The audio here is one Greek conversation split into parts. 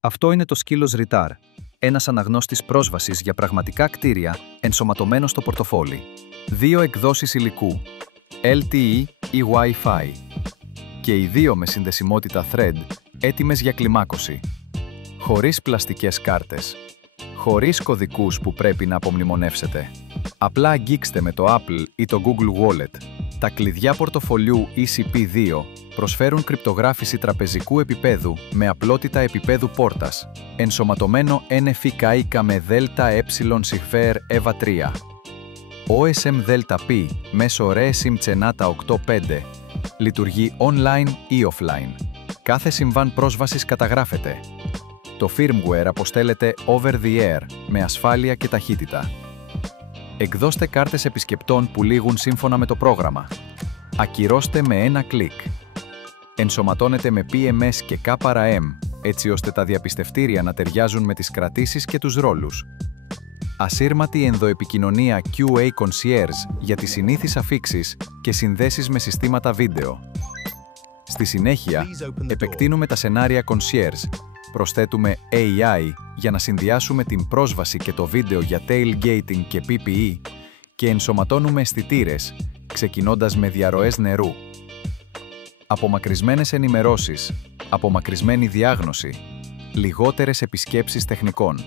Αυτό είναι το σκύλος Ritar, ένας αναγνώστης πρόσβασης για πραγματικά κτίρια ενσωματωμένο στο πορτοφόλι. 2 εκδόσεις υλικού, LTE ή Wi-Fi, και οι 2 με συνδεσιμότητα Thread, έτοιμες για κλιμάκωση. Χωρίς πλαστικές κάρτες. Χωρίς κωδικούς που πρέπει να απομνημονεύσετε. Απλά αγγίξτε με το Apple ή το Google Wallet. Τα κλειδιά πορτοφολιού ECP2 προσφέρουν κρυπτογράφηση τραπεζικού επίπεδου με απλότητα επίπεδου πόρτας, ενσωματωμένο NFC με ΔΕΛΤΑ ΕΣΥΦΕΡ EVA 3. OSM ΔΕΛΤΑ-P μέσω ReSIM Cenata 8.5. Λειτουργεί online ή offline. Κάθε συμβάν πρόσβασης καταγράφεται. Το firmware αποστέλλεται over the air με ασφάλεια και ταχύτητα. Εκδώστε κάρτες επισκεπτών που λήγουν σύμφωνα με το πρόγραμμα. Ακυρώστε με ένα κλικ. Ενσωματώνεται με PMS και KRM, έτσι ώστε τα διαπιστευτήρια να ταιριάζουν με τις κρατήσεις και τους ρόλους. Ασύρματη ενδοεπικοινωνία QA Concierge για τις συνήθεις αφίξεις και συνδέσεις με συστήματα βίντεο. Στη συνέχεια, επεκτείνουμε τα σενάρια Concierge. Προσθέτουμε AI για να συνδυάσουμε την πρόσβαση και το βίντεο για tailgating και PPE και ενσωματώνουμε αισθητήρες, ξεκινώντας με διαρροές νερού. Απομακρυσμένες ενημερώσεις, απομακρυσμένη διάγνωση, λιγότερες επισκέψεις τεχνικών.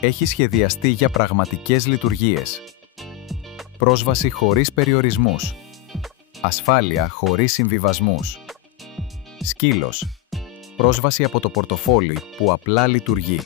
Έχει σχεδιαστεί για πραγματικές λειτουργίες. Πρόσβαση χωρίς περιορισμούς. Ασφάλεια χωρίς συμβιβασμούς. Σκύλος. Πρόσβαση από το πορτοφόλι που απλά λειτουργεί.